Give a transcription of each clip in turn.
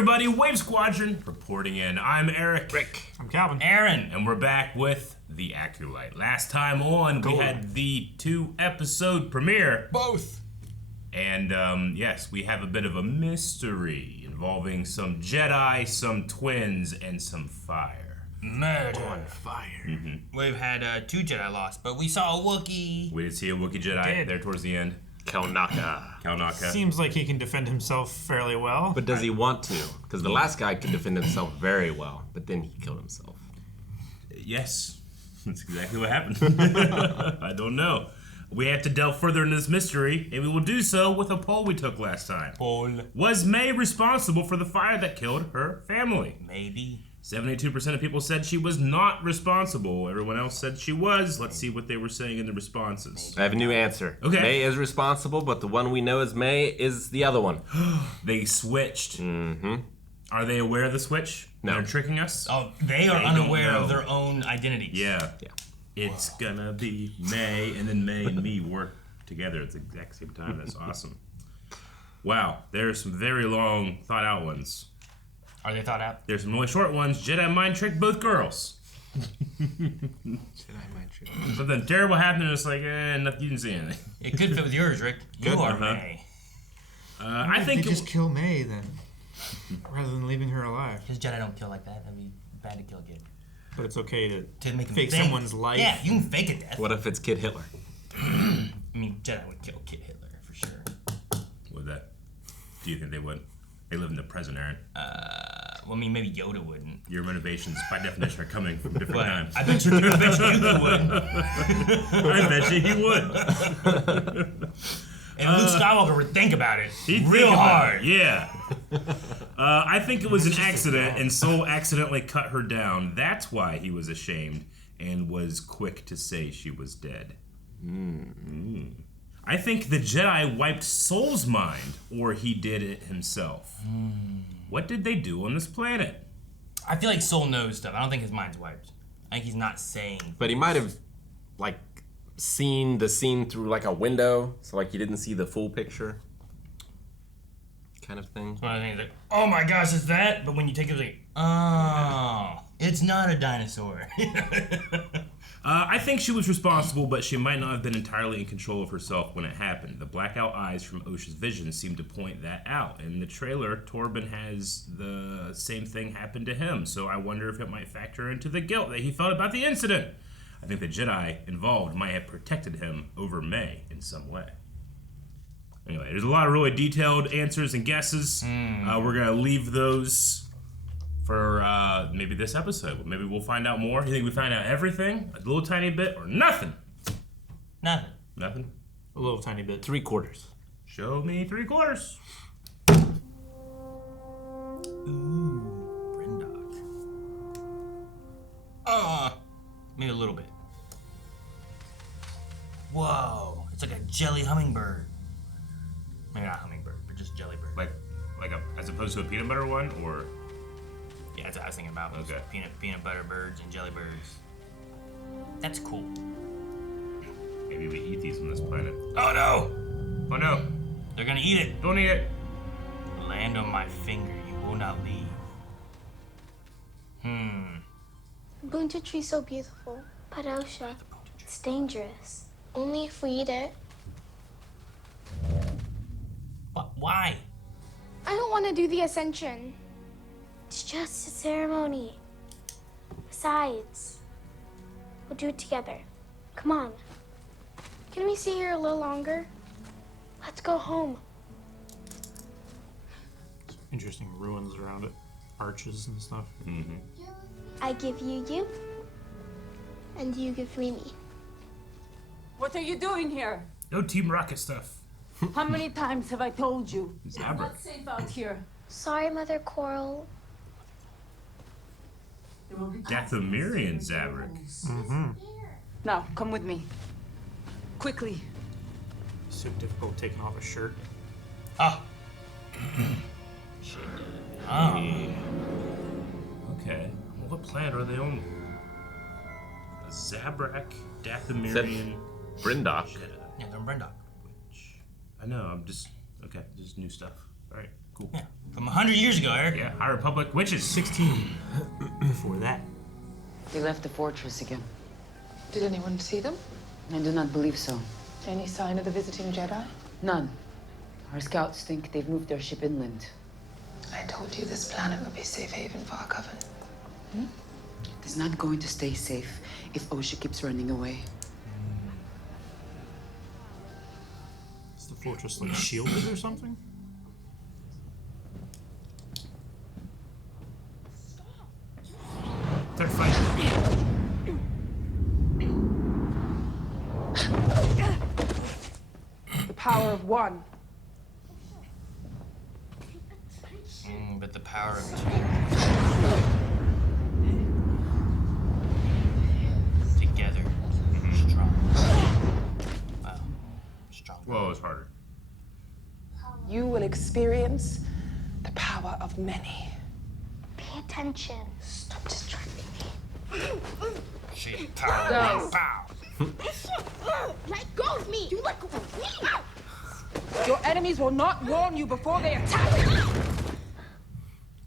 everybody, Wave Squadron reporting in. I'm Eric. Rick. I'm Calvin. Aaron. And we're back with the Acolyte. Last time on, we had the 2-episode premiere. Both. And yes, we have a bit of a mystery involving some Jedi, some twins, and some fire. Murder. On fire. Mm-hmm. We've had 2 Jedi lost, but we saw a Wookiee. We did see a Wookiee Jedi there towards the end. Kelnacca. Seems like he can defend himself fairly well. But does he want to? Because the last guy could defend himself very well, but then he killed himself. Yes, that's exactly what happened. I don't know. We have to delve further into this mystery, and we will do so with a poll we took last time. Poll. Was May responsible for the fire that killed her family? Maybe. 72% of people said she was not responsible. Everyone else said she was. Let's see what they were saying in the responses. I have a new answer. Okay. May is responsible, but the one we know as May is the other one. They switched. Mm-hmm. Are they aware of the switch? No. They're tricking us? Oh, they are unaware of their own identities. Yeah. It's gonna be May, and then May and me work together at the exact same time. That's awesome. Wow, there's some very long, thought-out ones. Are they thought out? There's some really short ones. Jedi mind trick both girls. Jedi mind trick. Something terrible happened, and it's like, nothing, you didn't see anything. It could fit with yours, Rick. You are May. I think just kill May then, rather than leaving her alive. Because Jedi don't kill like that. That'd be bad to kill a kid. But it's okay To make them fake think. someone's life. Yeah, you can fake a death. What if it's Kid Hitler? I mean, Jedi would kill Kid Hitler for sure. Would that? Do you think they would? They live in the present, Aaron. Well, I mean, maybe Yoda wouldn't. Your motivations, by definition, are coming from different But times. I bet you would. I bet you he would. And Luke Skywalker would think about it He'd real think about hard. it, yeah. I think it was an accident, and Soul accidentally cut her down. That's why he was ashamed and was quick to say she was dead. I think the Jedi wiped Soul's mind, or he did it himself. What did they do on this planet? I feel like Soul knows stuff. I don't think his mind's wiped. I think he's not saying. But he might have, like, seen the scene through, like, a window, so, like, he didn't see the full picture. Kind of thing. One of the things like, oh my gosh, it's that? But when you take it, it's like, oh, it's not a dinosaur. I think she was responsible, but she might not have been entirely in control of herself when it happened. The blackout eyes from Osha's vision seem to point that out. In the trailer, Torbin has the same thing happen to him, so I wonder if it might factor into the guilt that he felt about the incident. I think the Jedi involved might have protected him over May in some way. Anyway, there's a lot of really detailed answers and guesses. We're going to leave those for maybe this episode. Maybe we'll find out more. You think we find out everything? A little tiny bit or nothing? Nothing. Nothing? A little tiny bit. 3/4. Show me 3/4. Ooh, Brindok. Maybe a little bit. Whoa, it's like a jelly hummingbird. Maybe not hummingbird, but just jellybird. As opposed to a peanut butter one, or? Yeah, that's what I was thinking about. Okay. Peanut butter birds and jellybirds. That's cool. Maybe we eat these on this planet. Oh no! Oh no! They're gonna eat it. Don't eat it! Land on my finger, you will not leave. Bunta tree's so beautiful, but Osha, it's dangerous. Only if we eat it. Why? I don't want to do the ascension. It's just a ceremony. Besides, we'll do it together. Come on. Can we stay here a little longer? Let's go home. Interesting ruins around it. Arches and stuff. I give you you, and you give me me. What are you doing here? No Team Rocket stuff. How many times have I told you? It's Zabrak. not safe out here. Sorry, Mother Coral. Dathomirian Zabrak. Now, come with me. Quickly. So difficult taking off a shirt. Oh. Okay. Well, what planet are they on? A Zabrak, Dathomirian. Brindok. Yeah, they're Brindok. I know, I'm just... Okay, just new stuff. Alright, Cool. Yeah, from 100 years ago, Eric. Yeah, High Republic witches. 16 before that. They left the fortress again. Did anyone see them? I do not believe so. Any sign of the visiting Jedi? None. Our scouts think they've moved their ship inland. I told you this planet would be a safe haven for our coven. It is not going to stay safe if Osha keeps running away. Is the fortress like shielded or something? They're fighting. The power of one. But the power of two. Together. Strong. Wow. Strong. Whoa, it's harder. You will experience the power of many. Pay attention. Stop distracting me. She power. Go. Pow. Let go of me. You let go of me. Your enemies will not warn you before they attack.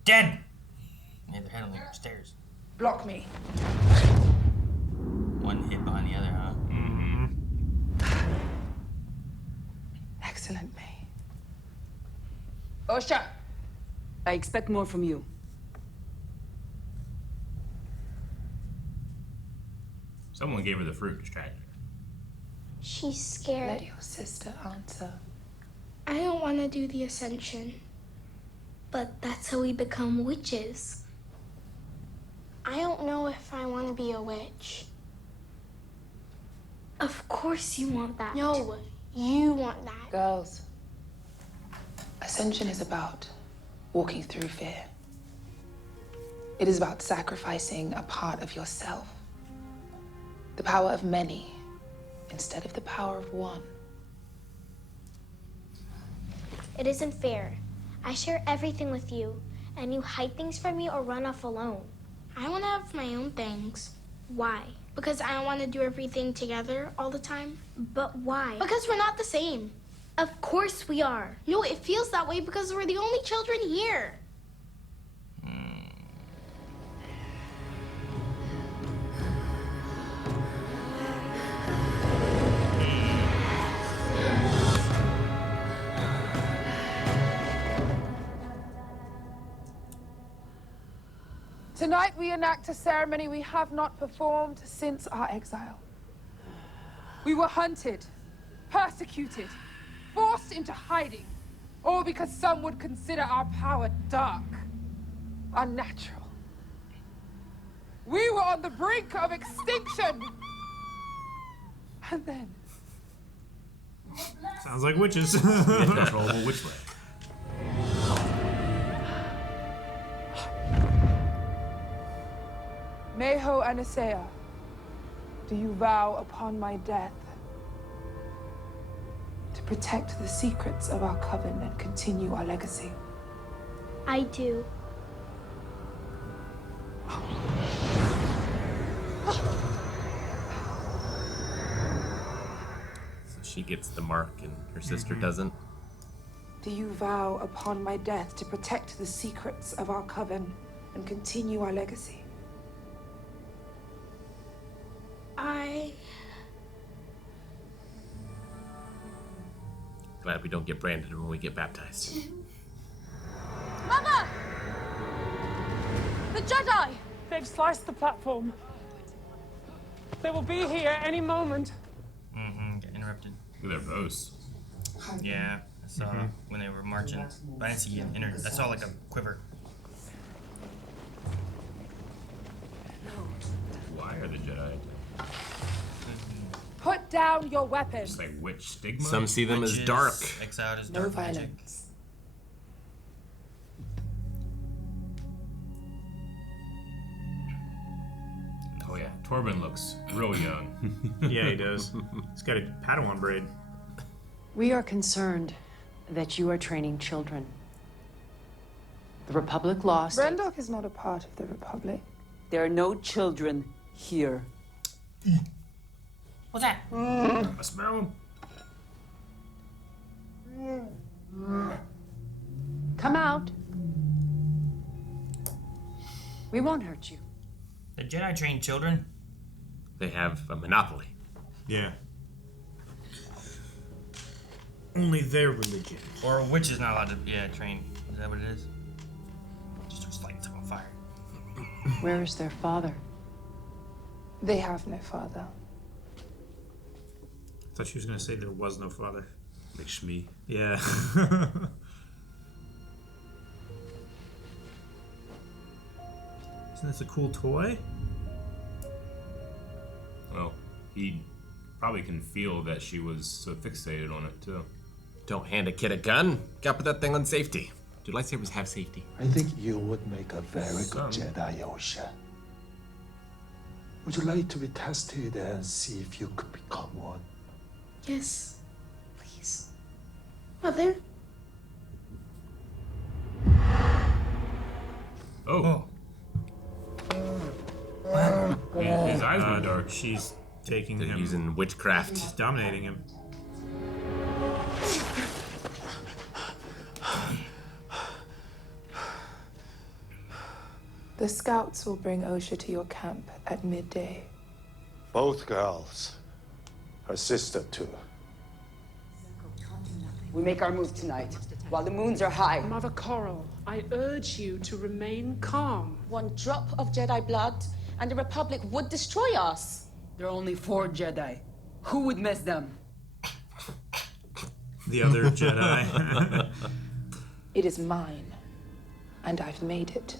Dead. Yeah, they're heading like stairs. Block me. One hit behind the other, huh? Excellent, May. Osha. I expect more from you. Someone gave her the fruit, distracted her. She's scared. Let your sister answer. I don't want to do the ascension. But that's how we become witches. I don't know if I want to be a witch. Of course you want that. No, you want that. Girls, ascension is about walking through fear. It is about sacrificing a part of yourself. The power of many instead of the power of one. It isn't fair. I share everything with you, and you hide things from me or run off alone. I want to have my own things. Why? Because I don't want to do everything together all the time? But why? Because we're not the same. Of course we are. No, it feels that way because we're the only children here. Tonight we enact a ceremony we have not performed since our exile. We were hunted, persecuted, forced into hiding, all because some would consider our power dark, unnatural. We were on the brink of extinction. And then, Sounds like witches. Controllable witch leg. Meho Anasea, do you vow upon my death to protect the secrets of our coven and continue our legacy? I do. So she gets the mark and her sister doesn't. Do you vow upon my death to protect the secrets of our coven and continue our legacy? Glad we don't get branded when we get baptized. Mama! The Jedi! They've sliced the platform. They will be here any moment. Get interrupted. Look at their bows. Yeah, I saw when they were marching. But I didn't see it. I saw like a quiver. Why are the Jedi Put down your weapons. just like witch stigma? Some see them as Witches, dark. Exiled as No dark magic. violence. Oh yeah, Torbin looks real young. Yeah, he does. He's got a Padawan braid. We are concerned that you are training children. The Republic lost. Brendok is not a part of the Republic. There are no children here. What's that? I smell him. Come out. We won't hurt you. The Jedi train children. They have a monopoly. Yeah. Only their religion. Or a witch is not allowed to, train. Is that what it is? Just lights them on fire. Where is their father? They have no father. I thought she was gonna say there was no father. Like Shmi. Yeah. Isn't this a cool toy? Well, he probably can feel that she was so fixated on it too. Don't hand a kid a gun. Gotta put that thing on safety. Do lightsabers have safety? I think you would make a very Some. good Jedi, Osha. Would you like to be tested and see if you could become one? Yes, please. Mother? Oh. His eyes went dark. She's taking They're him. using witchcraft. She's dominating him. The scouts will bring Osha to your camp at midday. Both girls. Her sister, too. We make our move tonight, while the moons are high. Mother Coral, I urge you to remain calm. One drop of Jedi blood, and the Republic would destroy us. There are only 4 Jedi. Who would miss them? The other Jedi. It is mine, and I've made it.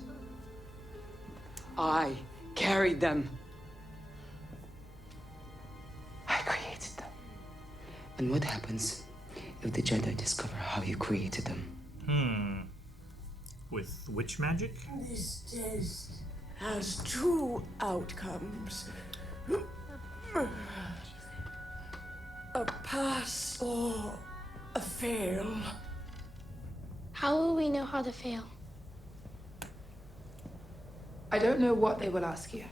I carried them. I created them. And what happens if the Jedi discover how you created them? With witch magic? This test has 2 outcomes. A pass or a fail. How will we know how to fail? I don't know what they will ask you,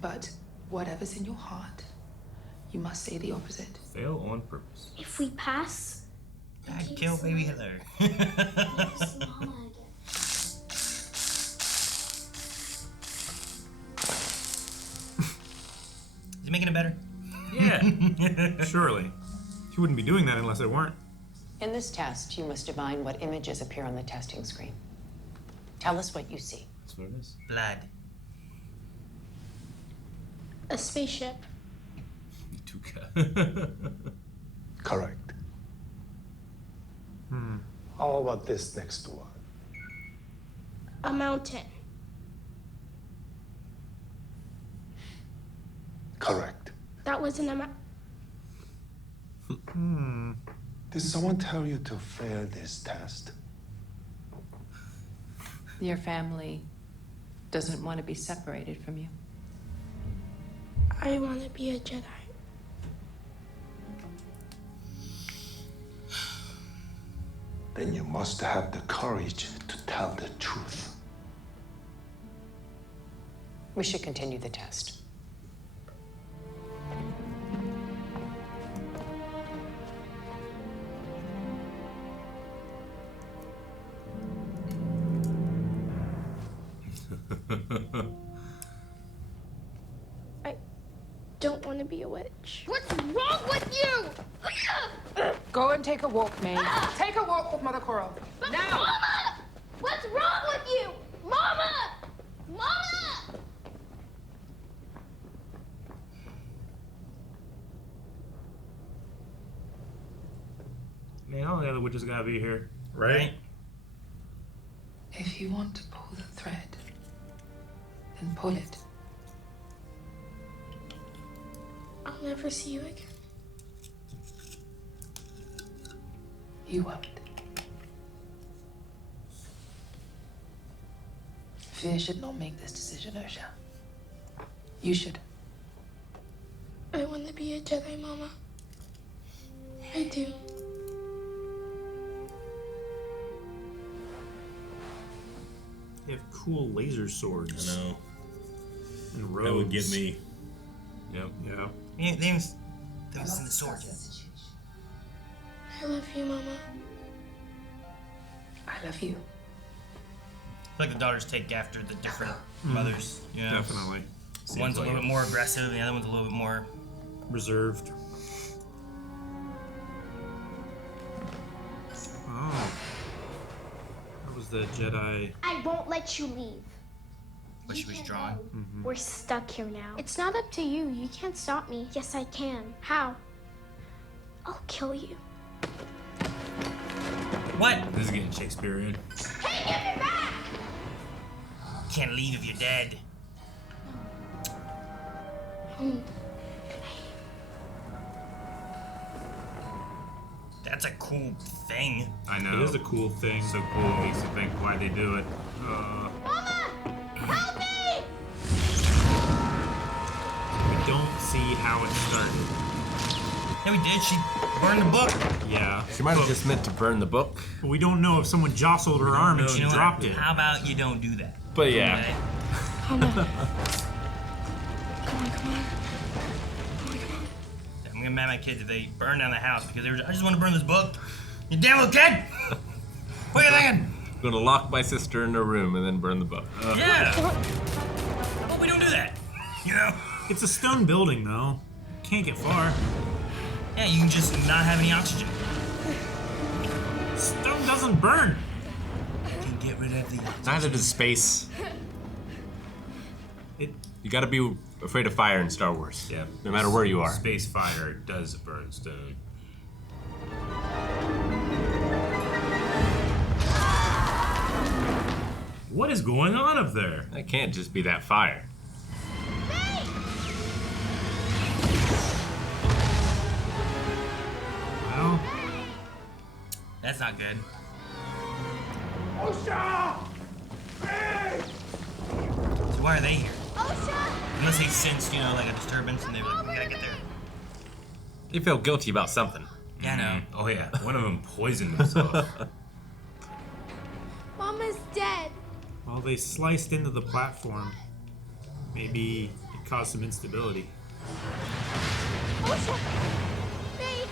but whatever's in your heart, you must say the opposite. Fail on purpose. If we pass, I kill baby Hitler. Is it making it better? Yeah. Surely. She wouldn't be doing that unless it weren't. In this test, you must divine what images appear on the testing screen. Tell us what you see. That's what it is. Blood. a spaceship. Correct. How about this next one? A mountain. Correct. That wasn't a Did someone tell you to fail this test? Your family doesn't want to be separated from you. I want to be a Jedi. Then you must have the courage to tell the truth. We should continue the test. I don't want to be a witch. What's wrong with you? Go and take a walk, May. Take a walk with Mother Coral. Now! Mama! What's wrong with you? Mama! Mama! Man, all the other witches gotta be here. Right? If you want to pull the thread, then pull it. I'll never see you again. You won't. Fear should not make this decision, Osha. You should. I want to be a Jedi, Mama. I do. They have cool laser swords. I know. And robes. That would get me. Yep. Yeah. They haven't seen the sword yet. I love you, Mama. I I love you. Like the daughters take after the different mothers. You know? Definitely. One's a little bit more aggressive, and the other one's a little bit more reserved. Oh. That was the Jedi. I won't let you leave. But she was drawn. We're stuck here now. It's not up to you. You can't stop me. Yes, I can. How? I'll kill you. What? This is getting Shakespearean. Hey, give me back! Can't leave if you're dead. That's a cool thing. I know. It is a cool thing. So cool. It makes you think why they do it. Mama! Help me! We don't see how it started. Yeah, we did. She burned the book. Yeah. She might have just meant to burn the book. But we don't know if someone jostled her arm and she dropped it. How about you don't do that? But yeah. Okay? Come on. Come on, come on. I'm gonna mad at my kids if they burn down the house because they were. I just want to burn this book. You damn little kid! What are you thinking? I'm gonna lock my sister in her room and then burn the book. Yeah. But we don't do that. You know. It's a stone building, though. Can't get far. Yeah, you can just not have any oxygen. Stone doesn't burn. You can get rid of the oxygen. Neither does space. It. You gotta be afraid of fire in Star Wars. Yeah. No matter where you are. Space fire does burn stone. What is going on up there? That can't just be that fire. Well, That's not good. Osha! Hey! So why are they here? Osha! Unless they sensed, you know, like a disturbance and they were like, we gotta get there. They feel guilty about something. Yeah, I know. Oh yeah, one of them poisoned himself. Mama's dead. well, they sliced into the platform. Maybe it caused some instability. Osha! Babe!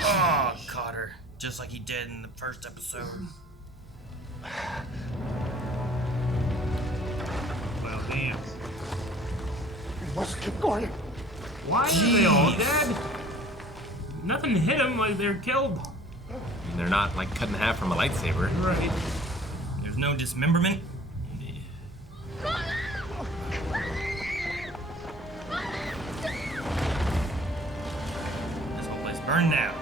Oh, caught her. Just like he did in the first episode. Well, damn. We must keep going. Why are they all dead? Nothing hit them like they're killed. And they're not like cut in half from a lightsaber. Right. There's no dismemberment. This whole place burned now.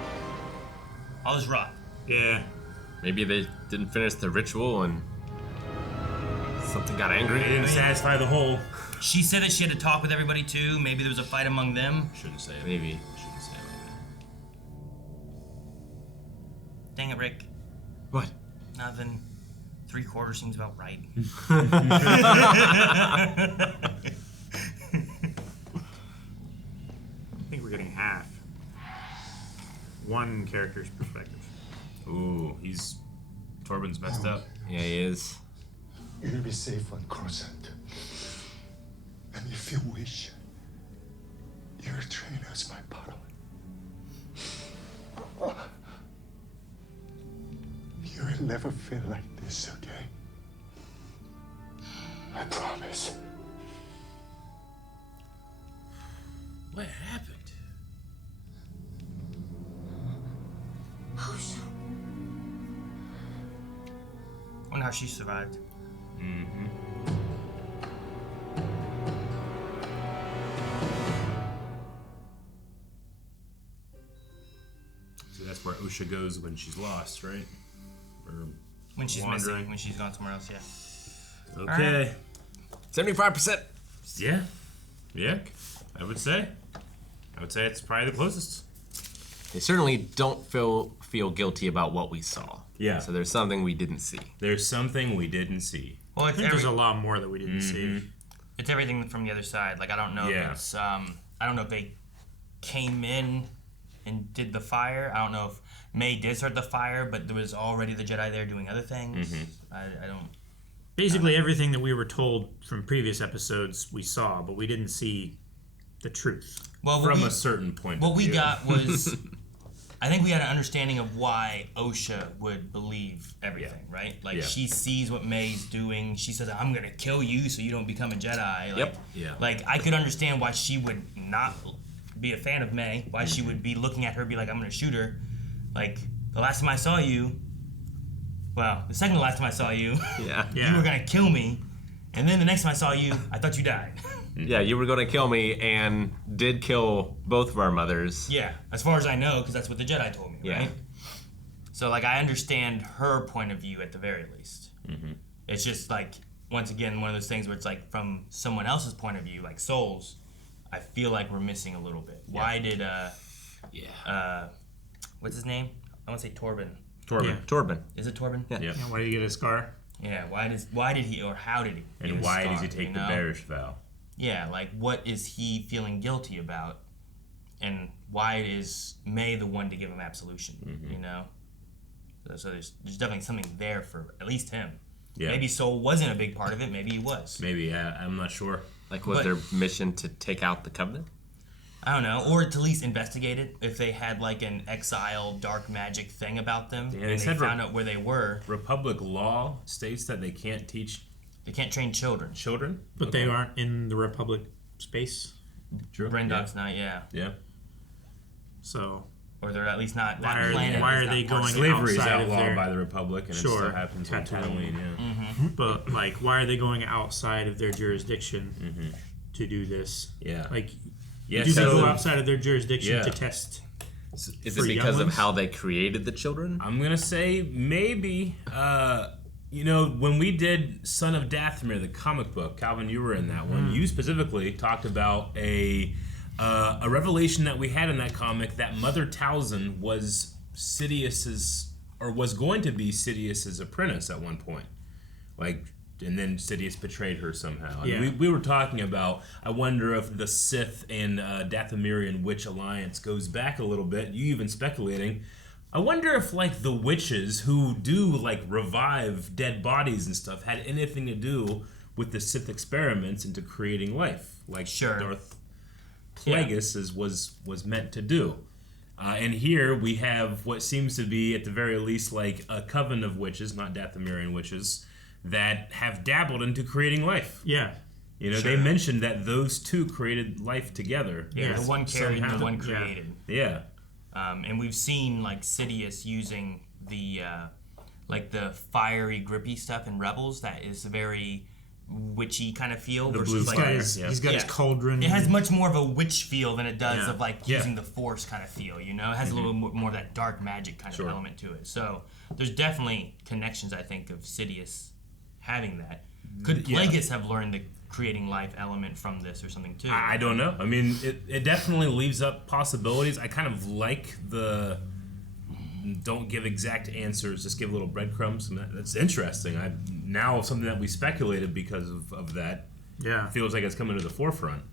All this rot. Yeah. Maybe they didn't finish the ritual and something got They angry. didn't satisfy the hole. She said that she had to talk with everybody too. Maybe there was a fight among them. Shouldn't say it. Maybe. Shouldn't say it Dang it, Rick. What? Nothing. 3/4 seems about right. I think we're getting half. One character's perspective. like that. Ooh, Torbin's messed up. Yeah, he is. You'll be safe on Coruscant. And if you wish, you'll train as my Padawan. You will never feel like this again. I promise. What happened? Osha. Wonder how she survived. Mm-hmm. So that's where Osha goes when she's lost, right? Or When she's wandering. missing, when she's gone somewhere else, yeah. Okay. 75%. Yeah. Yeah. I would say it's probably the closest. They certainly don't feel guilty about what we saw. Yeah. So there's something we didn't see. There's something we didn't see. Well, I it's think there's a lot more that we didn't see. It's everything from the other side. Like I don't know Yeah. if it's I don't know if they came in and did the fire. I don't know if May did start the fire, but there was already the Jedi there doing other things. I don't. Basically, everything that we were told from previous episodes we saw, but we didn't see the truth. from a certain point of view. What we got was, I think we had an understanding of why Osha would believe everything, right? Like, she sees what May's doing. She says, I'm going to kill you so you don't become a Jedi. Like, Like, I could understand why she would not be a fan of May, why she would be looking at her and be like, I'm going to shoot her. Like, the last time I saw you, well, the second to last time I saw you, you were going to kill me. And then the next time I saw you, I thought you died. Yeah, you were going to kill me and did kill both of our mothers. Yeah, as far as I know, because that's what the Jedi told me, right? So, like, I understand her point of view at the very least. It's just, like, once again, one of those things where it's, like, from someone else's point of view, like Souls, I feel like we're missing a little bit. Why did, what's his name? I want to say Torbin. Torbin. Is it Torbin? Yeah. Why did he get a scar? Yeah, why did he, or how did he get And a why scar, does he take the bearish vow? Yeah, like, what is he feeling guilty about? And why is May the one to give him absolution, you know? So there's definitely something there for at least him. Yeah. Maybe Soul wasn't a big part of it, maybe he was. Maybe, I'm not sure. Like, was their mission to take out the Covenant? I don't know, or to at least investigate it. If they had like an exile dark magic thing about them, and they found out where they were. Republic law states that they can't train children. Children? But they aren't in the Republic space. True. Brendok's not, Yeah. So. Or they're at least not. Why are they going Slavery is outside of outlawed their... by the Republic, and it still happens on Tatooine. But like, why are they going outside of their jurisdiction to do this? Like, do they go outside of their jurisdiction to test? Is it because of how they created the children? I'm gonna say maybe. You know, when we did Son of Dathomir, the comic book, Calvin, you were in that one. You specifically talked about a revelation that we had in that comic that Mother Talzin was Sidious's, or was going to be Sidious's apprentice at one point. Like, and then Sidious betrayed her somehow. I mean, we were talking about, I wonder if the Sith and Dathomirian witch alliance goes back a little bit. You even speculating. I wonder if, like, the witches who do, like, revive dead bodies and stuff had anything to do with the Sith experiments into creating life. Like Darth Plagueis was meant to do. And here we have what seems to be, at the very least, like a coven of witches, not Dathomirian witches, that have dabbled into creating life. Yeah. You know, they mentioned that those two created life together. Yeah, the one carried and the one created. Yeah. And we've seen, like, Sidious using the, like, the fiery, grippy stuff in Rebels that is very witchy kind of feel. The versus, blue like, fire. He's got his cauldron. It has much more of a witch feel than it does of, like, using the Force kind of feel, you know? It has a little bit more of that dark magic kind of element to it. So there's definitely connections, I think, of Sidious having that. Could Plagueis have learned the creating life element from this or something too? I don't know. I mean, it definitely leaves up possibilities. I kind of like the don't give exact answers, just give little breadcrumbs. And that's interesting. Now something that we speculated because of that feels like it's coming to the forefront.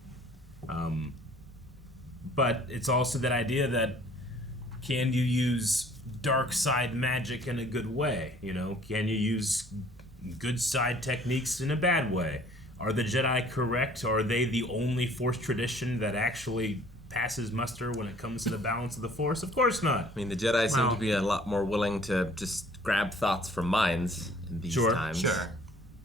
But it's also that idea that can you use dark side magic in a good way? You know, can you use good side techniques in a bad way? Are the Jedi correct? Are they the only Force tradition that actually passes muster when it comes to the balance of the Force? Of course not. I mean, the Jedi seem to be a lot more willing to just grab thoughts from minds in these times. Sure.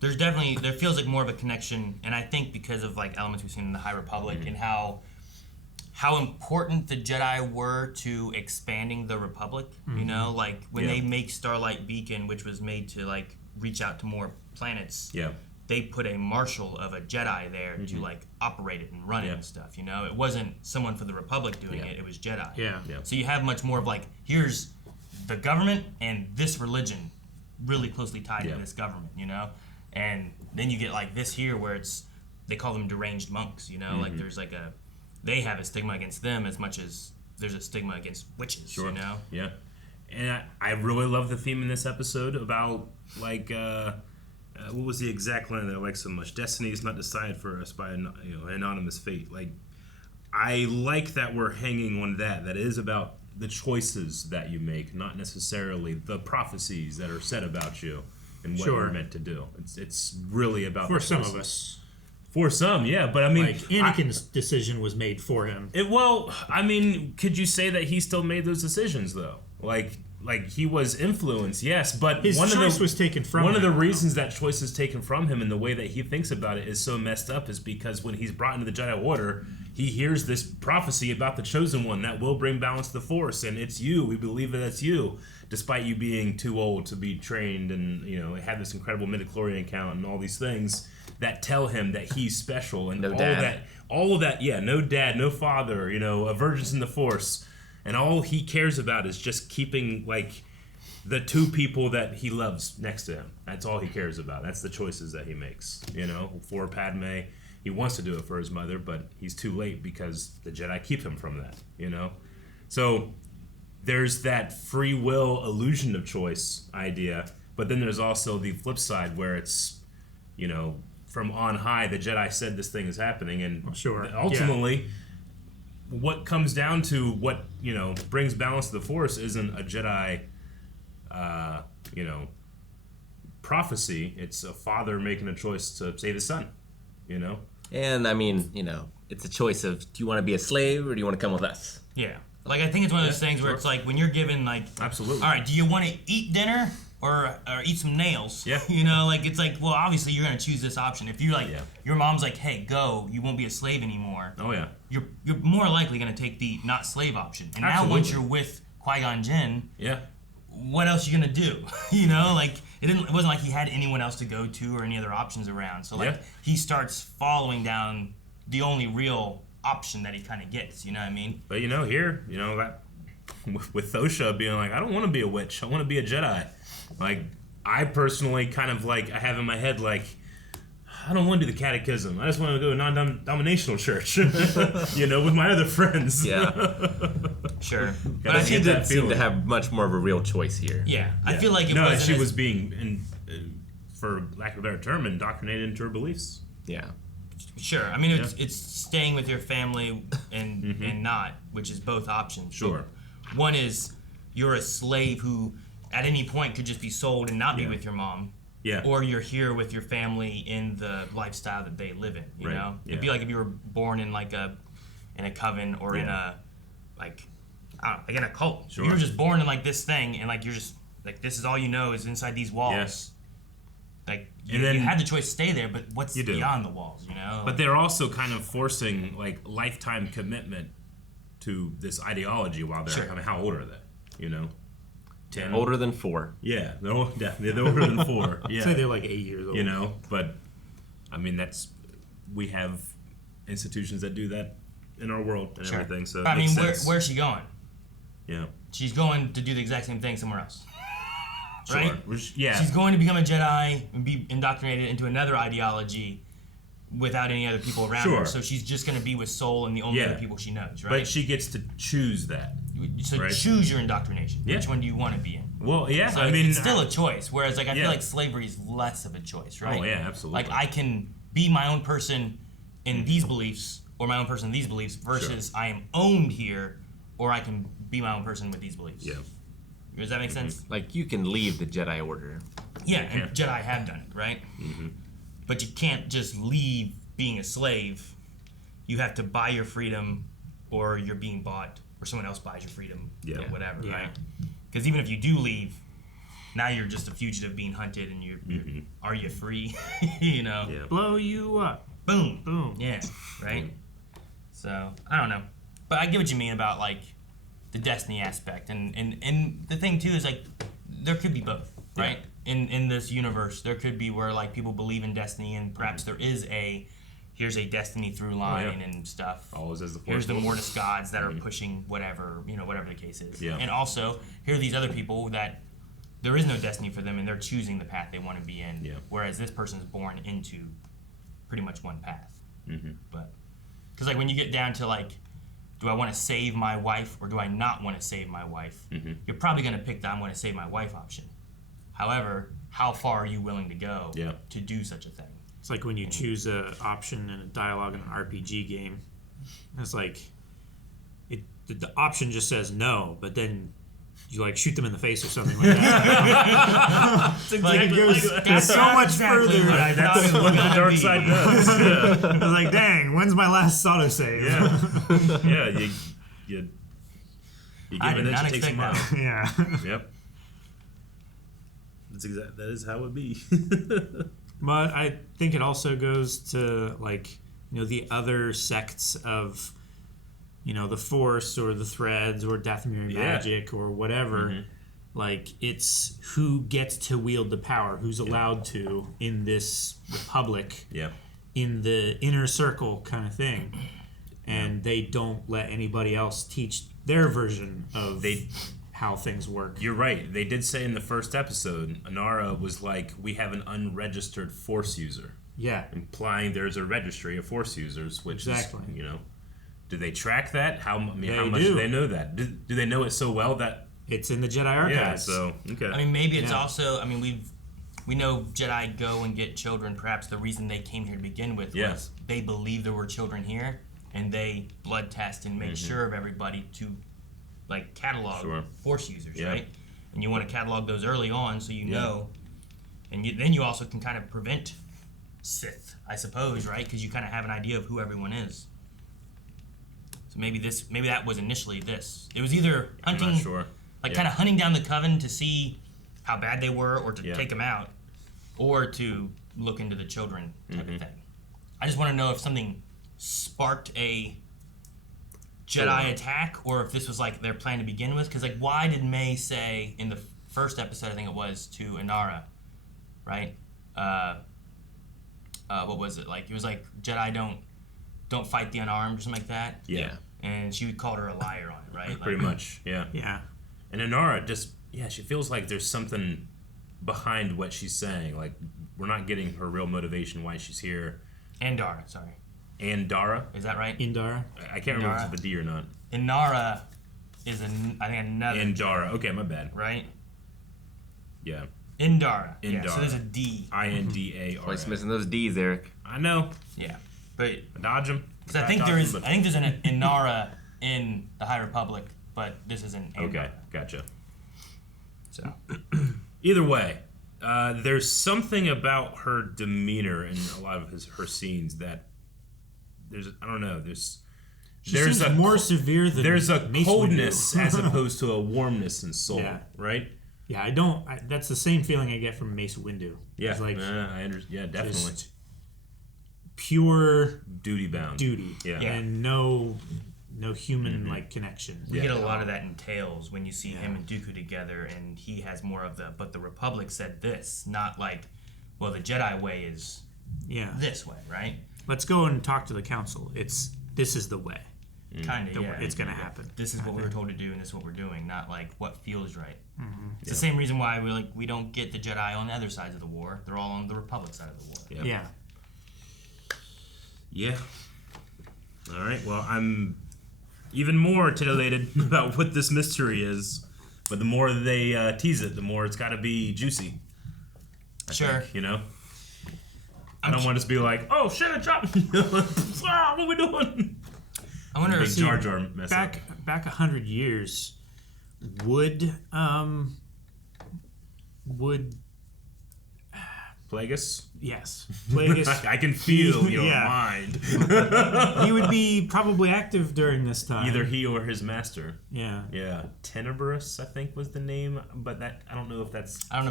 There feels like more of a connection, and I think because of, like, elements we've seen in the High Republic and how important the Jedi were to expanding the Republic, you know? Like, when they make Starlight Beacon, which was made to, like, reach out to more planets, they put a marshal of a Jedi there to, like, operate it and run it and stuff, you know? It wasn't someone for the Republic doing it was Jedi. So you have much more of, like, here's the government and this religion really closely tied to this government, you know? And then you get, like, this here where they call them deranged monks, you know? Like, there's, like, they have a stigma against them as much as there's a stigma against witches, you know? Yeah. And I really love the theme in this episode about, like, what was the exact line that I like so much? Destiny is not decided for us by anonymous fate. Like, I like that we're hanging on that. That is about the choices that you make, not necessarily the prophecies that are said about you and what you're meant to do. It's really about for some of us. For some, yeah, but I mean, like Anakin's decision was made for him. Could you say that he still made those decisions though? Like he was influenced, yes, but his choice was taken from him. One of the reasons that choice is taken from him and the way that he thinks about it is so messed up is because when he's brought into the Jedi Order, he hears this prophecy about the Chosen One that will bring balance to the Force, and it's you. We believe that it's you, despite you being too old to be trained, and have this incredible midichlorian count and all these things that tell him that he's special, and all of that, no dad, no father, a virgin's in the Force, and all he cares about is just keeping like the two people that he loves next to him. That's all he cares about. That's the choices that he makes. For Padme, he wants to do it for his mother, but he's too late because the Jedi keep him from that. So there's that free will illusion of choice idea, but then there's also the flip side where it's from on high, the Jedi said this thing is happening, and ultimately, what comes down to what brings balance to the Force isn't a Jedi, prophecy. It's a father making a choice to save his son. And I mean, it's a choice of, do you want to be a slave or do you want to come with us? Yeah, like I think it's one of those things where it's like when you're given like, absolutely, all right, do you want to eat dinner? Or eat some nails. Yeah. It's like, well, obviously you're gonna choose this option. If you your mom's like, hey, go, you won't be a slave anymore. Oh yeah. You're more likely gonna take the not slave option. And now once you're with Qui-Gon Jinn, what else are you gonna do? It wasn't like he had anyone else to go to or any other options around. So he starts following down the only real option that he kind of gets. You know what I mean? But here, that with Thosha being like, I don't want to be a witch. I want to be a Jedi. Like, I personally kind of I have in my head, I don't want to do the catechism. I just want to go to a non-denominational church, with my other friends. Yeah. Sure. But I she did seem to have much more of a real choice here. Yeah. I feel like she was being, for lack of a better term, indoctrinated into her beliefs. Yeah. Sure. I mean, it's staying with your family and not, which is both options. Sure. One is you're a slave who at any point could just be sold and not be with your mom. Yeah. Or you're here with your family in the lifestyle that they live in, you know? It'd be like if you were born in in a coven or in a in a cult. Sure. You were just born in this thing and you're just this is all you know is inside these walls. Yeah. You had the choice to stay there, but what's beyond the walls, But they're also kind of forcing lifetime commitment to this ideology while they're how old are they? 10? Older than 4. Yeah, they're older than 4. Yeah. I'd say they're 8 years old. But I mean we have institutions that do that in our world and everything. So I mean, where's she going? Yeah. She's going to do the exact same thing somewhere else. Right? Yeah. She's going to become a Jedi and be indoctrinated into another ideology without any other people around her. So she's just going to be with Soul and the only other people she knows, right? But she gets to choose that. So choose your indoctrination. Yeah. Which one do you want to be in? Well, yeah. So it's still a choice. Whereas I feel like slavery is less of a choice, right? Oh, yeah, absolutely. I can be my own person in these beliefs or my own person in these beliefs versus I am owned here or I can be my own person with these beliefs. Yeah. Does that make sense? You can leave the Jedi Order. Yeah, and Jedi have done it, right? Mm-hmm. But you can't just leave being a slave. You have to buy your freedom or you're being bought or someone else buys your freedom or whatever, right? Because even if you do leave, now you're just a fugitive being hunted and you're are you free? Yeah. Blow you up. Boom. Boom. Yeah, right? So, I don't know. But I get what you mean about the destiny aspect. And the thing too is there could be both, right? In this universe, there could be where people believe in destiny and perhaps there is here's a destiny through line and stuff. Always as the Here's the Mortis gods that are pushing whatever the case is. Yeah. And also, here are these other people that there is no destiny for them and they're choosing the path they want to be in. Yeah. Whereas this person's born into pretty much one path. Mm-hmm. But, because when you get down to do I want to save my wife or do I not want to save my wife? Mm-hmm. You're probably going to pick the I want to save my wife option. However, how far are you willing to go to do such a thing? It's like when you choose an option in a dialogue in an RPG game. It's the option just says no, but then you like shoot them in the face or something like that. It goes so much further. Right, that's what the dark side does. Yeah. I was like, dang, when's my last autosave? Yeah. You give an inch, it takes a mile. Yeah. Yep. That is how it be. But I think it also goes to the other sects of the Force or the Threads or Dathomir magic or whatever. Mm-hmm. Like, it's who gets to wield the power, who's allowed to in this republic, in the inner circle kind of thing. And they don't let anybody else teach their version of how things work. You're right. They did say in the first episode, Inara was like, we have an unregistered Force user. Yeah. Implying there's a registry of Force users, which is, do they track that? How much do they know that? Do they know it so well that it's in the Jedi archives? Yeah, so, okay. I mean, maybe it's also, we know Jedi go and get children. Perhaps the reason they came here to begin with was they believed there were children here, and they blood test and made sure of everybody to catalog Force users, right? And you want to catalog those early on so you know, and then you also can kind of prevent Sith, I suppose, right? Because you kind of have an idea of who everyone is. So maybe that was initially this. It was either hunting, kind of hunting down the Coven to see how bad they were, or to take them out, or to look into the children type of thing. I just want to know if something sparked a Jedi attack, or if this was their plan to begin with. Because why did May say in the first episode, I think it was, to Inara, right? What was it like? It was like, Jedi don't fight the unarmed or something like that. Yeah. And she called her a liar on it, right? Pretty much, yeah. Yeah. And Inara just, she feels like there's something behind what she's saying. Like, we're not getting her real motivation why she's here. Andara, sorry. Andara? Is that right? Indara? I can't remember if it's the D or not. Inara is, I think, another. Indara. Okay, my bad. Right? Yeah. Indara. Indara. Yeah, so there's a D. Indara. Twice missing those D's, Eric. I know. Yeah. But dodge them. Because I think there's an Inara in the High Republic, but this is an Andara. Okay, gotcha. So. Either way, there's something about her demeanor in a lot of her scenes that She seems more severe than there's a Mace coldness Windu. as opposed to a warmness in soul, right? Yeah, that's the same feeling I get from Mace Windu. Yeah, it's I understand. Yeah, definitely. Pure duty bound. And no human connection. We get a lot of that in Tales when you see him and Dooku together, and he has more of but the Republic said this, not the Jedi way is this way, right? Let's go and talk to the Council. This is the way. Kind of, It's going to happen. This is what we were told to do, and this is what we're doing, not what feels right. It's the same reason why we don't get the Jedi on the other sides of the war. They're all on the Republic side of the war. Yeah. All right. Well, I'm even more titillated about what this mystery is. But the more they tease it, the more it's got to be juicy. I think, I don't want to just be like, oh shit, I dropped. What are we doing? I wonder if Jar Jar mess back 100 years, would Plagueis? Yes. Plagueis. I can feel your mind. He would be probably active during this time. Either he or his master. Yeah. Yeah. Tenebrous, I think, was the name, but I don't know if that's canon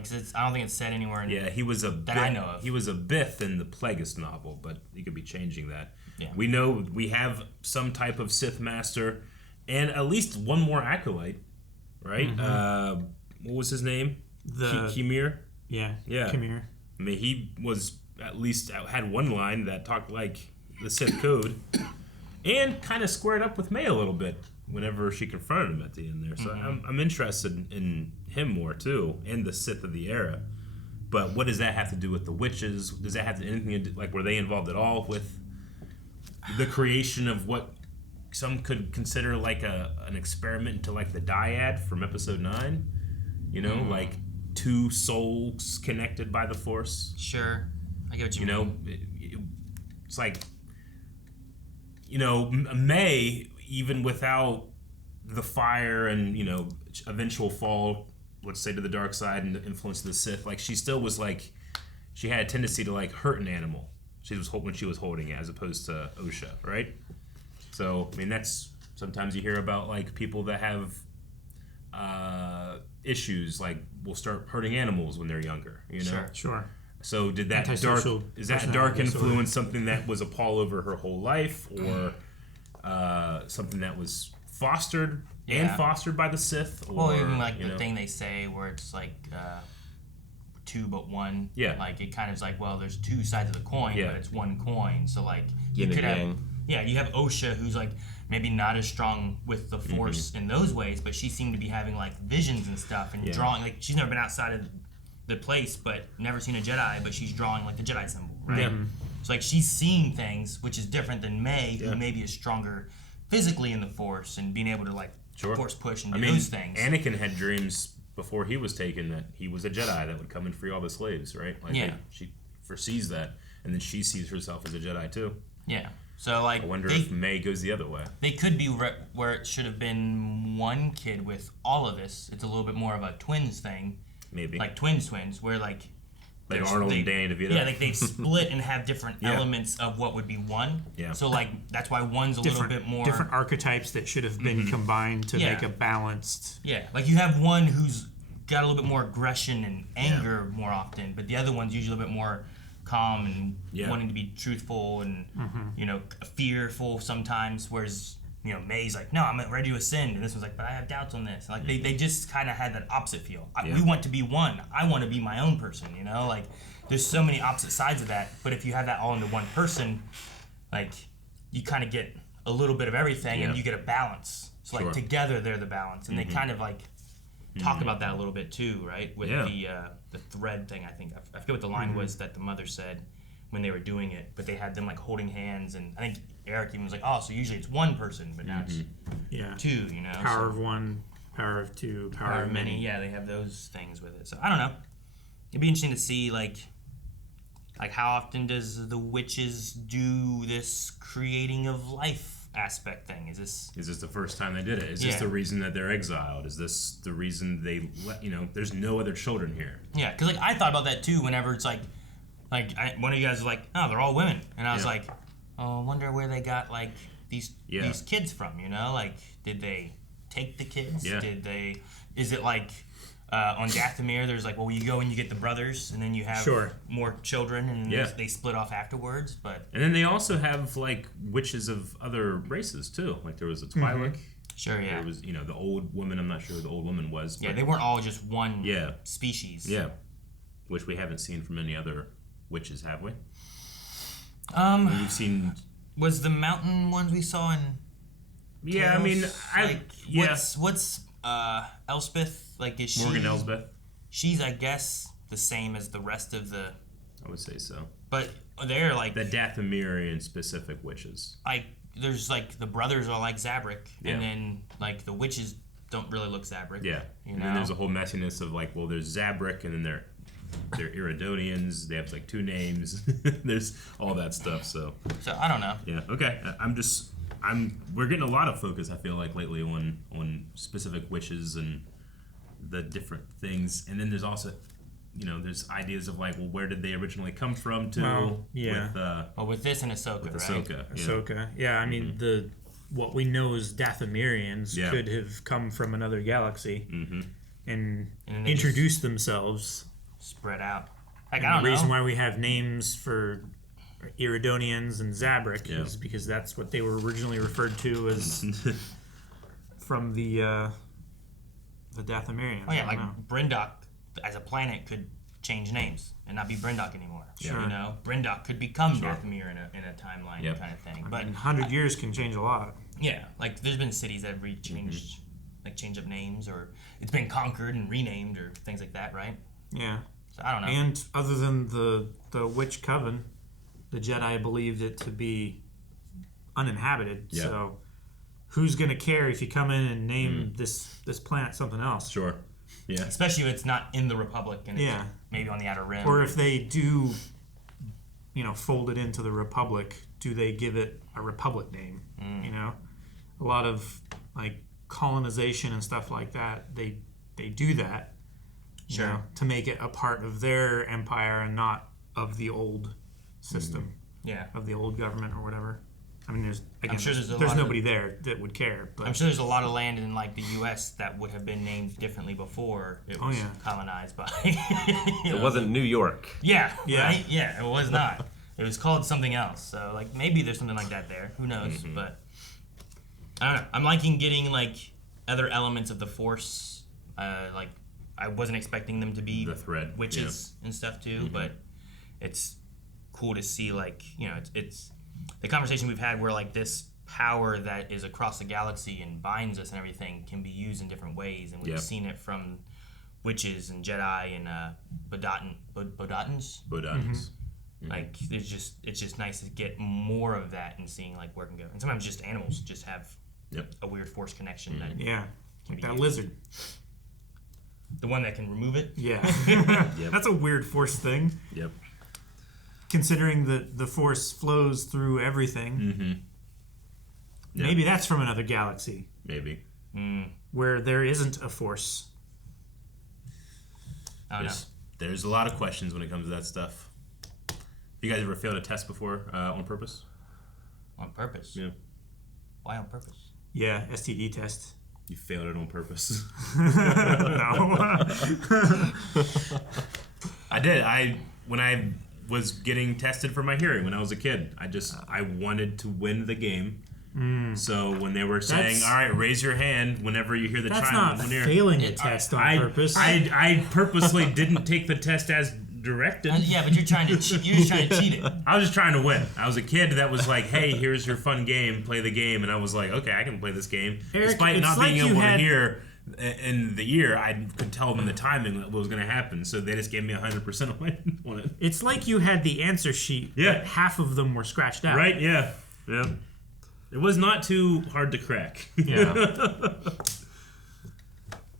because I don't think it's said anywhere. He was I know of. He was a Bith in the Plagueis novel, but he could be changing that. Yeah. We know we have some type of Sith master, and at least one more acolyte, right? Mm-hmm. What was his name? Kimir. Yeah. Kimir. I mean, he was at least had one line that talked like the Sith code, and kind of squared up with May a little bit whenever she confronted him at the end there. So I'm interested in him more too, and the Sith of the era. But what does that have to do with the witches? Does that have anything to do, were they involved at all with the creation of what some could consider an experiment into the dyad from episode 9? Two souls connected by the Force. Sure, I get what you mean. It's May, even without the fire and eventual fall, let's say, to the dark side and the influence of the Sith, like she still was like, she had a tendency to like hurt an animal. When she was holding it, as opposed to Osha, right? So I mean, that's sometimes you hear about like people that have issues, like will start hurting animals when they're younger. Sure. So did that dark influence something that was a pall over her whole life, or something that was fostered by the Sith? Or, well, even like the thing they say where it's like two but one. Yeah. Like it kind of is like, well, there's two sides of the coin, but it's one coin. So like Yin you could and have yang. you have Osha, who's like maybe not as strong with the Force in those ways, but she seemed to be having like visions and stuff and drawing. Like she's never been outside of the place, but never seen a Jedi, but she's drawing like the Jedi symbol, right? Yeah. So like she's seeing things, which is different than May, who maybe is stronger physically in the Force and being able to like Force push and do those things. Anakin had dreams before he was taken that he was a Jedi that would come and free all the slaves, right? Like she foresees that, and then she sees herself as a Jedi too. Yeah. So like, I wonder if May goes the other way. They could be where it should have been one kid with all of this. It's a little bit more of a twins thing. Maybe like twins, where like Arnold and Danny DeVito. Yeah, like they split and have different elements of what would be one. Yeah. So like that's why one's a little bit more different archetypes that should have been combined to make a balanced. Yeah, like you have one who's got a little bit more aggression and anger more often, but the other one's usually a little bit more calm and wanting to be truthful and fearful sometimes. Whereas May's like, no, I'm ready to ascend, and this one's like, but I have doubts on this. Like they just kind of had that opposite feel. We want to be one. I want to be my own person. Like there's so many opposite sides of that. But if you have that all into one person, like you kind of get a little bit of everything, and you get a balance. So like together they're the balance, and they kind of like talk about that a little bit too, right? With the thread thing. I think I forget what the line was that the mother said when they were doing it, but they had them like holding hands, and I think Eric even was like, oh, so usually it's one person, but now it's two, Power of one, power of two, power of many. Yeah, they have those things with it. So I don't know. It'd be interesting to see like how often does the witches do this creating of life aspect thing? Is this the first time they did it? Is this the reason that they're exiled? Is this the reason they let there's no other children here? Yeah, because like I thought about that too. Whenever it's like one of you guys was like, oh, they're all women, and I was like, oh, I wonder where they got like these kids from. Like, did they take the kids? Yeah. Is it like on Dathomir? There's like, well, you go and you get the brothers, and then you have more children, and they split off afterwards. And then they also have like witches of other races too. Like there was a Twi'lek. Sure, yeah. There was the old woman. I'm not sure who the old woman was. Yeah, they weren't all just one species. Yeah, which we haven't seen from any other witches, have we? We've seen. Was the mountain ones we saw in? Yeah, Tales? I mean, What's Elspeth? Like, is she Morgan Elsbeth? She's, I guess, the same as the rest of the. I would say so. But they're like the Dathomirian specific witches. Like, there's like the brothers are like Zabrak, and then like the witches don't really look Zabrak. Yeah, and then there's a whole messiness of like, well, there's Zabrak, and then they're Iridonians. They have like two names. There's all that stuff. So I don't know. Yeah. Okay. We're getting a lot of focus, I feel like, lately on specific witches and the different things, and then there's also, there's ideas of like, well, where did they originally come from? With this and Ahsoka, with right? Ahsoka. Yeah. I mean what we know as Dathomirians could have come from another galaxy and introduced themselves. Spread out. Like, I don't know. The reason why we have names for Iridonians and Zabrak is because that's what they were originally referred to as from the Dathomirians. Oh yeah, like Brindok as a planet could change names and not be Brindok anymore. Sure. Brindok could become Dathomir in a timeline kind of thing. But 100 years can change a lot. Yeah, like there's been cities that have changed, like change of names, or it's been conquered and renamed, or things like that, right? Yeah. So I don't know. And other than the Witch Coven, the Jedi believed it to be uninhabited. Yeah. So who's going to care if you come in and name this planet something else? Sure. Yeah. Especially if it's not in the Republic and it's maybe on the Outer Rim. Or if they do, fold it into the Republic, do they give it a Republic name? A lot of like colonization and stuff like that, they do that, you know, to make it a part of their empire and not of the old system, of the old government or whatever. I mean, there's nobody there that would care. But I'm sure there's a lot of land in like the U.S. that would have been named differently before it was colonized by. It wasn't New York. Yeah, right? Yeah, it was not. It was called something else. So like maybe there's something like that there. Who knows? But I don't know. I'm liking getting like other elements of the Force. Like I wasn't expecting them to be the thread witches and stuff too, but it's cool to see like it's the conversation we've had where like this power that is across the galaxy and binds us and everything can be used in different ways, and we've seen it from witches and Jedi and Bodotans. Like it's just nice to get more of that and seeing like where it can go. And sometimes just animals just have a weird Force connection. That like that lizard. The one that can remove it? Yeah. That's a weird Force thing. Yep. Considering that the Force flows through everything. Maybe that's from another galaxy. Maybe. Where there isn't a Force. I don't know. There's a lot of questions when it comes to that stuff. You guys ever failed a test before on purpose? On purpose? Yeah. Why on purpose? Yeah, STD test. You failed it on purpose. No. I did. When I was getting tested for my hearing when I was a kid, I wanted to win the game. So when they were saying, "All right, raise your hand whenever you hear the chime," that's not failing a test on purpose. I purposely didn't take the test as directed. Yeah, but you're just trying to cheat it. I was just trying to win. I was a kid that was like, "Hey, here's your fun game. Play the game." And I was like, "Okay, I can play this game." Eric, despite not being able to hear in the ear, I could tell them the timing what was going to happen. So they just gave me 100% on it. It's like you had the answer sheet, but half of them were scratched out. Right? Yeah. Yeah. It was not too hard to crack. Yeah.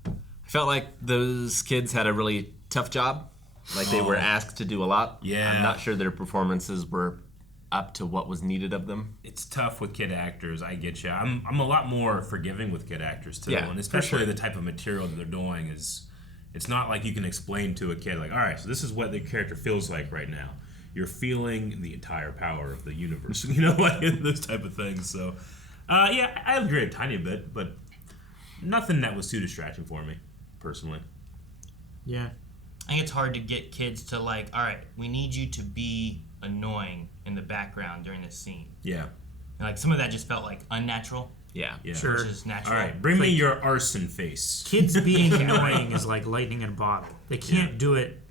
I felt like those kids had a really tough job. Like they were asked to do a lot. Yeah. I'm not sure their performances were up to what was needed of them. It's tough with kid actors. I get you. I'm a lot more forgiving with kid actors too, Yeah, and especially the type of material that they're doing is. It's not like you can explain to a kid like, all right, so this is what the character feels like right now. You're feeling the entire power of the universe, like those type of things. So, yeah, I agree a tiny bit, but nothing that was too distracting for me, personally. Yeah. I think it's hard to get kids to like, all right, we need you to be annoying in the background during this scene. Yeah. And like some of that just felt like unnatural. Yeah. Sure. Versus natural. All right, bring me your arson face. Kids being annoying is like lightning in a bottle. They can't do it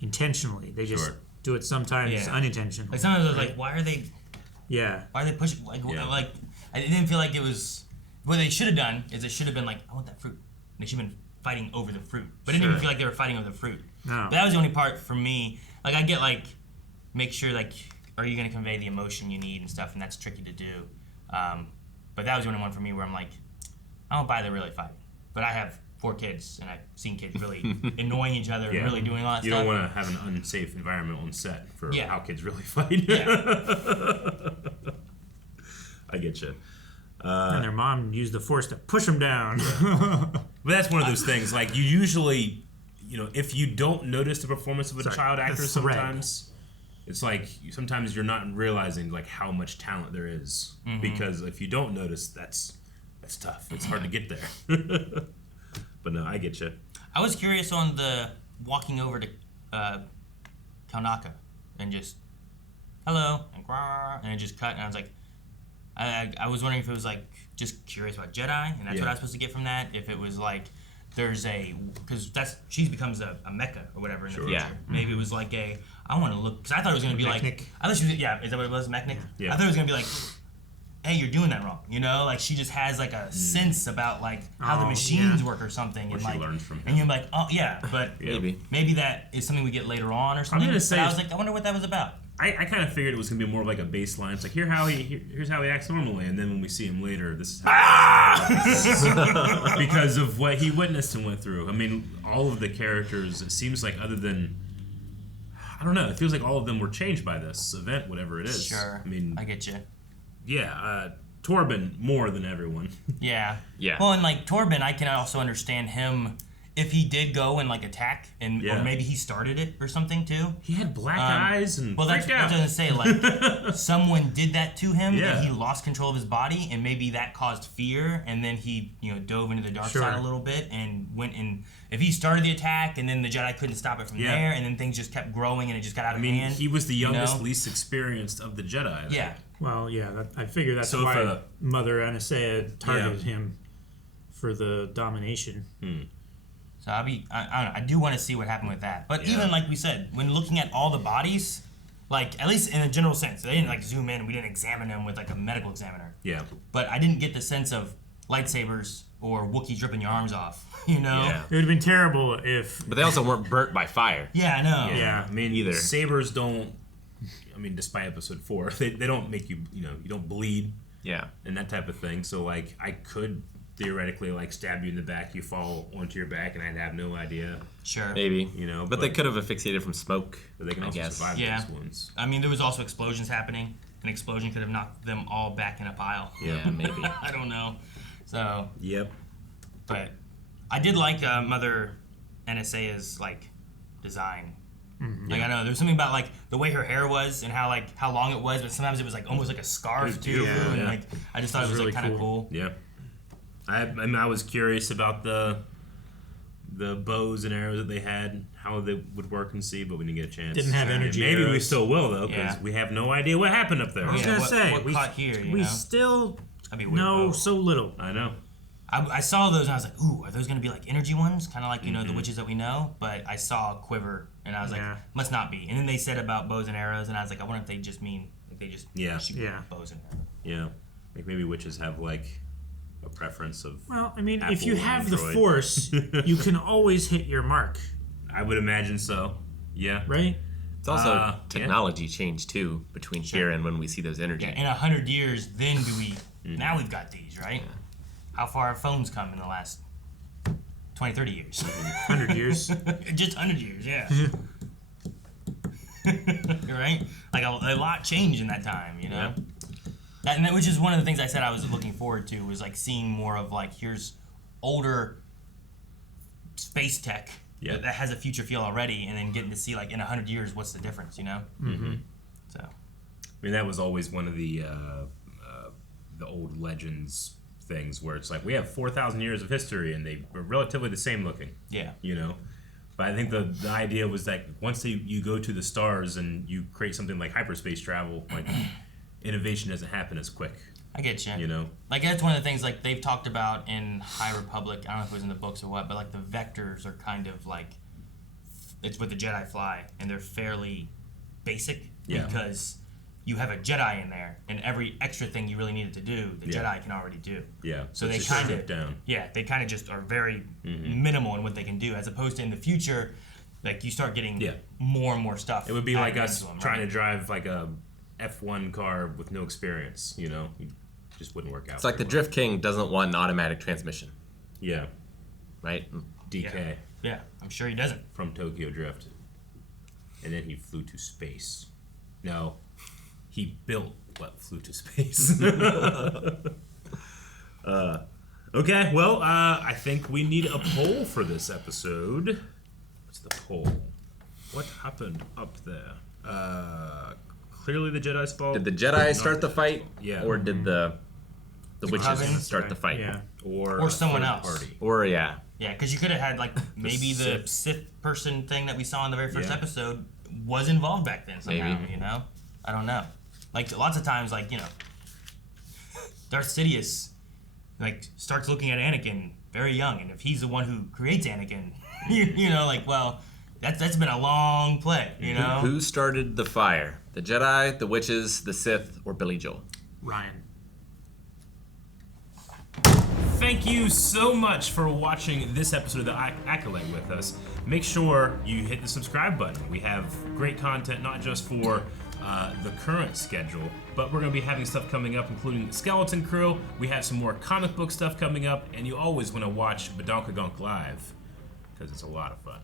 intentionally. They just do it sometimes unintentionally. Like sometimes I was like, why are they? Yeah. Why are they pushing? Like I didn't feel like it was. What they should have done is they should have been like, I want that fruit. And they should have been fighting over the fruit, but I didn't even feel like they were fighting over the fruit. No. But that was the only part for me. Like I get like, make sure like, are you gonna convey the emotion you need and stuff, and that's tricky to do. But that was the only one for me where I'm like, I don't buy they're really fighting. But I have 4 kids, and I've seen kids really annoying each other and really doing all that stuff. You don't want to have an unsafe environment on set for how kids really fight. I get you. And their mom used the Force to push them down. But that's one of those things. Like you usually, if you don't notice the performance of a child actor, sometimes it's like sometimes you're not realizing like how much talent there is because if you don't notice, that's tough. It's hard to get there. But no, I get you. I was curious on the walking over to Kelnacca and just hello and it just cut and I was like. I was wondering if it was like just curious about Jedi, and that's what I was supposed to get from that. If it was like there's because she becomes a Mecca or whatever in the future. Yeah. Maybe it was like I want to look because I thought it was gonna be like I thought she was is that what it was, Mechnic? Yeah. I thought it was gonna be like, hey, you're doing that wrong, like she just has like a sense about like how the machines work or something, or and she learns from him. And you're like, oh yeah, but maybe that is something we get later on or something. I'm gonna say, but I was like, I wonder what that was about. I kind of figured it was gonna be more like a baseline. It's like here's how he acts normally, and then when we see him later, this is how because of what he witnessed and went through. I mean, all of the characters. It seems like other than I don't know. It feels like all of them were changed by this event, whatever it is. Sure. I mean, I get you. Yeah, Torbin more than everyone. Yeah. Yeah. Well, and like Torbin, I can also understand him if he did go and like attack, and or maybe he started it or something too. He had black eyes and well, that's freaked out. what I was gonna say. Like someone did that to him, Yeah. and he lost control of his body, and maybe that caused fear, and then he dove into the dark side a little bit and went in. If he started the attack, and then the Jedi couldn't stop it from there, and then things just kept growing, and it just got out of hand. He was the youngest, least experienced of the Jedi. Yeah. Well, yeah, I figure that's So why Mother Anastasia targeted him for the domination. So I don't know. I do want to see what happened with that. But even like we said, when looking at all the bodies, like at least in a general sense, they didn't like zoom in. We didn't examine them with like a medical examiner. Yeah. But I didn't get the sense of lightsabers or Wookiees ripping your arms off. You know. Yeah. It would have been terrible if. But they also weren't burnt by fire. Yeah, I know. Yeah. I mean, either sabers don't. I mean, despite episode 4, they don't make you. You don't bleed. Yeah. And that type of thing. So like, I could theoretically like stab you in the back, you fall onto your back, and I'd have no idea. Sure. Maybe. But they could have asphyxiated from smoke. But they can also survive those wounds. I mean, there was also explosions happening. An explosion could have knocked them all back in a pile. Yeah, maybe. I don't know. So. Yep. But I did like Mother Anastasia's like design. Like I know there was something about like the way her hair was and how long it was, but sometimes it was like almost like a scarf too. Yeah, and like I just thought it was really like kind of cool. Yeah. I was curious about the bows and arrows that they had, how they would work and see, but we didn't get a chance. Didn't have energy Maybe we arrows. still will though, because we have no idea what happened up there. I was gonna say what caught here, we still know so little. I know. I saw those and I was like, ooh, are those going to be like energy ones? Kind of like, the witches that we know. But I saw a quiver and I was like, must not be. And then they said about bows and arrows and I was like, I wonder if they just mean, like they just shoot bows and arrows. Yeah. Like maybe witches have like a preference of. Well, I mean, if Apple you have the Android. Force, you can always hit your mark. I would imagine so. Yeah. Right? It's also technology changed too between here and when we see those energy. Yeah, in 100 years, then do we, now we've got these, right? Yeah. How far have phones come in the last 20, 30 years? 100 years. Just 100 years, yeah. Right? Like a lot changed in that time, Yeah. That, which is one of the things I said I was looking forward to, was like seeing more of like, here's older space tech that has a future feel already, and then getting to see like in 100 years, what's the difference, So. I mean, that was always one of the old legends things where it's like we have 4,000 years of history and they were relatively the same looking. Yeah. But I think the idea was that once you go to the stars and you create something like hyperspace travel, like innovation doesn't happen as quick. I get you. Like that's one of the things like they've talked about in High Republic. I don't know if it was in the books or what, but like the vectors are kind of like it's what the Jedi fly, and they're fairly basic because you have a Jedi in there, and every extra thing you really needed to do, the Jedi can already do. Yeah. So they just kind strip of down. Yeah, they kind of just are very minimal in what they can do, as opposed to in the future, like you start getting more and more stuff. It would be like added us into them, trying to drive like a F1 car with no experience. It just wouldn't work out. It's like the Drift King doesn't want an automatic transmission. Yeah. Right? DK. Yeah, I'm sure he doesn't. From Tokyo Drift. And then he flew to space. No. He built what flew to space. Okay, well, I think we need a poll for this episode. What's the poll? What happened up there? Clearly the Jedi's fault. Did the Jedi start the fight? Yeah. Or did the witches Coven? start the fight? Yeah. Or someone else. Party. Or, yeah. Yeah, because you could have had like maybe the Sith person thing that we saw in the very first episode was involved back then somehow. Maybe. I don't know. Like lots of times, like Darth Sidious like starts looking at Anakin very young, and if he's the one who creates Anakin, well, that's been a long play. Who started the fire? The Jedi, the witches, the Sith, or Billy Joel? Ryan. Thank you so much for watching this episode of the Acolyte with us. Make sure you hit the subscribe button. We have great content, not just for the current schedule, but we're going to be having stuff coming up, including Skeleton Crew. We have some more comic book stuff coming up, and you always want to watch Badonka Gonk live, because it's a lot of fun.